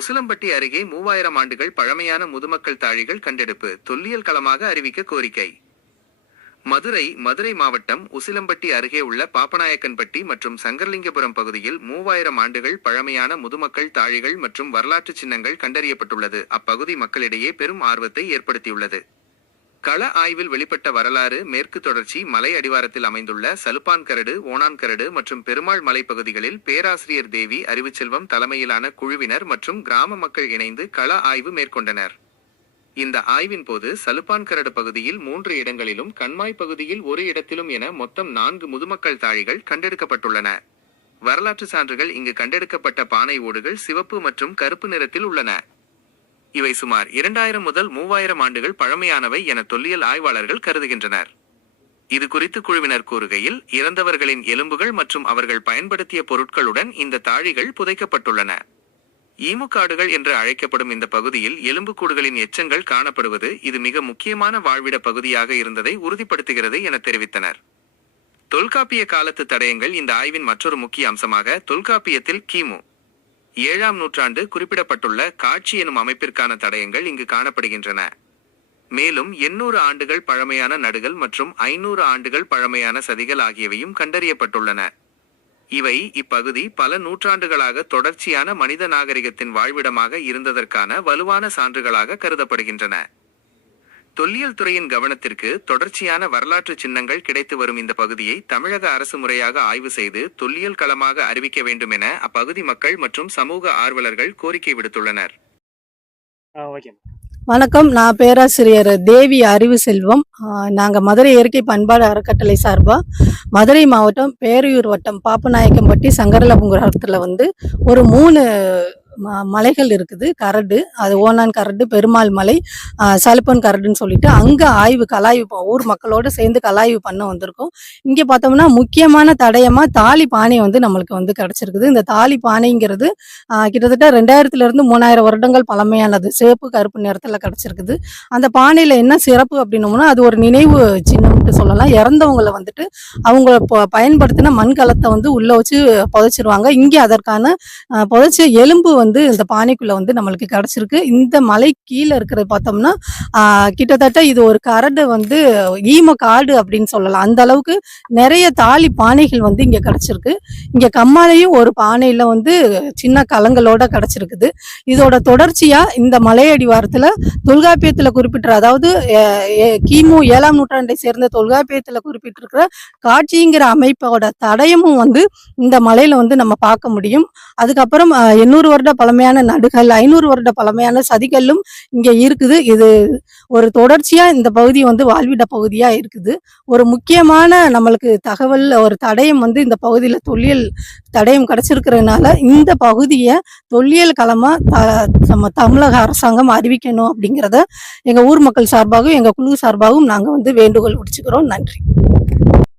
உசிலம்பட்டி அருகே 3000 ஆண்டுகள் பழமையான முதுமக்கள் தாழிகள் கண்டெடுப்பு, தொல்லியல் களமாக அறிவிக்க கோரிக்கை. மதுரை மாவட்டம் உசிலம்பட்டி அருகே உள்ள பாப்பநாயக்கன்பட்டி மற்றும் சங்கரலிங்கபுரம் பகுதியில் 3000 ஆண்டுகள் பழமையான முதுமக்கள் தாழிகள் மற்றும் வரலாற்று சின்னங்கள் கண்டறியப்பட்டுள்ளது. அப்பகுதி மக்களிடையே பெரும் ஆர்வத்தை ஏற்படுத்தியுள்ளது. கள ஆய்வில் வெளிப்பட்ட வரலாறு மேற்கு தொடர்ச்சி மலை அடிவாரத்தில் அமைந்துள்ள சலுப்பான்கரடு, ஓணான்கரடு மற்றும் பெருமாள் மலை பகுதிகளில் பேராசிரியர் தேவி அறிவுச்செல்வம் தலைமையிலான குழுவினர் மற்றும் கிராம மக்கள் இணைந்து கள ஆய்வு மேற்கொண்டனர். இந்த ஆய்வின் போது சலுப்பான்கரடு பகுதியில் 3 இடங்களிலும், கண்மாய் பகுதியில் 1 இடத்திலும் என மொத்தம் 4 முதுமக்கள் தாழிகள் கண்டெடுக்கப்பட்டுள்ளன. வரலாற்று சான்றுகள் இங்கு கண்டெடுக்கப்பட்ட பானை ஓடுகள் சிவப்பு மற்றும் கருப்பு நிறத்தில் உள்ளன. இவை சுமார் 2000 முதல் 3000 ஆண்டுகள் பழமையானவை என தொல்லியல் ஆய்வாளர்கள் கருதுகின்றனர். இது குறித்து குழுவினர் கூறுகையில், இறந்தவர்களின் எலும்புகள் மற்றும் அவர்கள் பயன்படுத்திய பொருட்களுடன் இந்த தாழிகள் புதைக்கப்பட்டுள்ளன. ஈமுக்காடுகள் என்று அழைக்கப்படும் இந்த பகுதியில் எலும்புக்கூடுகளின் எச்சங்கள் காணப்படுவது இது மிக முக்கியமான வாழ்விட பகுதியாக இருந்ததை உறுதிப்படுத்துகிறது என தெரிவித்தனர். தொல்காப்பிய காலத்து தடயங்கள் இந்த ஆய்வின் மற்றொரு முக்கிய அம்சமாக தொல்காப்பியத்தில் கிமு 7ஆம் நூற்றாண்டு குறிப்பிடப்பட்டுள்ள காட்சி எனும் அமைப்பிற்கான தடயங்கள் இங்கு காணப்படுகின்றன. மேலும் 800 ஆண்டுகள் பழமையான நடுகள் மற்றும் 500 ஆண்டுகள் பழமையான சதிகள் ஆகியவையும் கண்டறியப்பட்டுள்ளன. இவை இப்பகுதி பல நூற்றாண்டுகளாக தொடர்ச்சியான மனித நாகரிகத்தின் வாழ்விடமாக இருந்ததற்கான வலுவான சான்றுகளாக கருதப்படுகின்றன. தொல்லியல் துறையின் கவனத்திற்கு தொடர்ச்சியான வரலாற்று சின்னங்கள் கிடைத்து வரும் இந்த பகுதியை தமிழக அரசு முறையாக ஆய்வு செய்து தொல்லியல் களமாக அறிவிக்க வேண்டும் என அப்பகுதி மக்கள் மற்றும் சமூக ஆர்வலர்கள் கோரிக்கை விடுத்துள்ளனர். வணக்கம், நான் பேராசிரியர் தேவி அறிவுசெல்வம். நாங்கள் மதுரை இயற்கை பண்பாடு அறக்கட்டளை சார்பாக மதுரை மாவட்டம் பேரையூர் வட்டம் பாப்பநாயக்கன்பட்டி சங்கரலிங்கபுரத்தில் ஒரு 3 மலைகள் இருக்குது. கரடு, அது ஓணான் கரடு, பெருமாள் மலை, சலுப்பன் கரடுன்னு சொல்லிட்டு அங்கே கலாய்வு ஊர் மக்களோடு சேர்ந்து கலாய்வு பண்ண வந்திருக்கோம். இங்கே பார்த்தோம்னா முக்கியமான தடயமாக தாலி பானை நம்மளுக்கு கிடச்சிருக்குது. இந்த தாலி பானைங்கிறது கிட்டத்தட்ட 2000 3000 வருடங்கள் பழமையானது. சிவப்பு கருப்பு நிறத்தில் கிடச்சிருக்குது. அந்த பானையில் என்ன சிறப்பு அப்படின்னோம்னா, அது ஒரு நினைவு சின்னம்ட்டு சொல்லலாம். இறந்தவங்களை அவங்க பயன்படுத்தின மண்கலத்தை உள்ளே வச்சு புதைச்சிருவாங்க. இங்கே அதற்கான புதைச்ச எலும்பு இந்த பானைக்குள்ள நம்மளுக்கு கிடைச்சிருக்கு. இந்த மலை கீழே இருக்கிறது பார்த்தோம்னா கிட்டத்தட்ட இது ஒரு கரடு ஈம காடு அப்படின்னு சொல்லலாம். அந்த அளவுக்கு நிறைய தாலி பானைகள் இங்க கிடைச்சிருக்கு. இங்க கம்மாலையும் ஒரு பானையில சின்ன கலங்களோட கிடைச்சிருக்குது. இதோட தொடர்ச்சியா இந்த மலையடிவாரத்துல தொல்காப்பியத்துல குறிப்பிட்ட, அதாவது கிமு 7ஆம் நூற்றாண்டை சேர்ந்த தொல்காப்பியத்துல குறிப்பிட்டிருக்கிற காட்சிங்கிற அமைப்போட தடயமும் இந்த மலையில நம்ம பார்க்க முடியும். அதுக்கப்புறம் 800 வருட பழமையான நடுகள், 500 வருட பழமையான சதிகளும் இங்க இருக்குது. இது ஒரு தொடர்ச்சியா இந்த பகுதி வாழ்விட பகுதியா இருக்குது. ஒரு முக்கியமான நம்மளுக்கு தகவல், ஒரு தடயம் இந்த பகுதியில தொல்லியல் தடயம் கிடைச்சிருக்கிறதுனால இந்த பகுதியை தொல்லியல் களமா நம்ம தமிழக அரசாங்கம் அறிவிக்கணும் அப்படிங்கிறத எங்க ஊர் மக்கள் சார்பாகவும் எங்க குழு சார்பாகவும் நாங்க வேண்டுகோள் விடுச்சுக்கிறோம். நன்றி.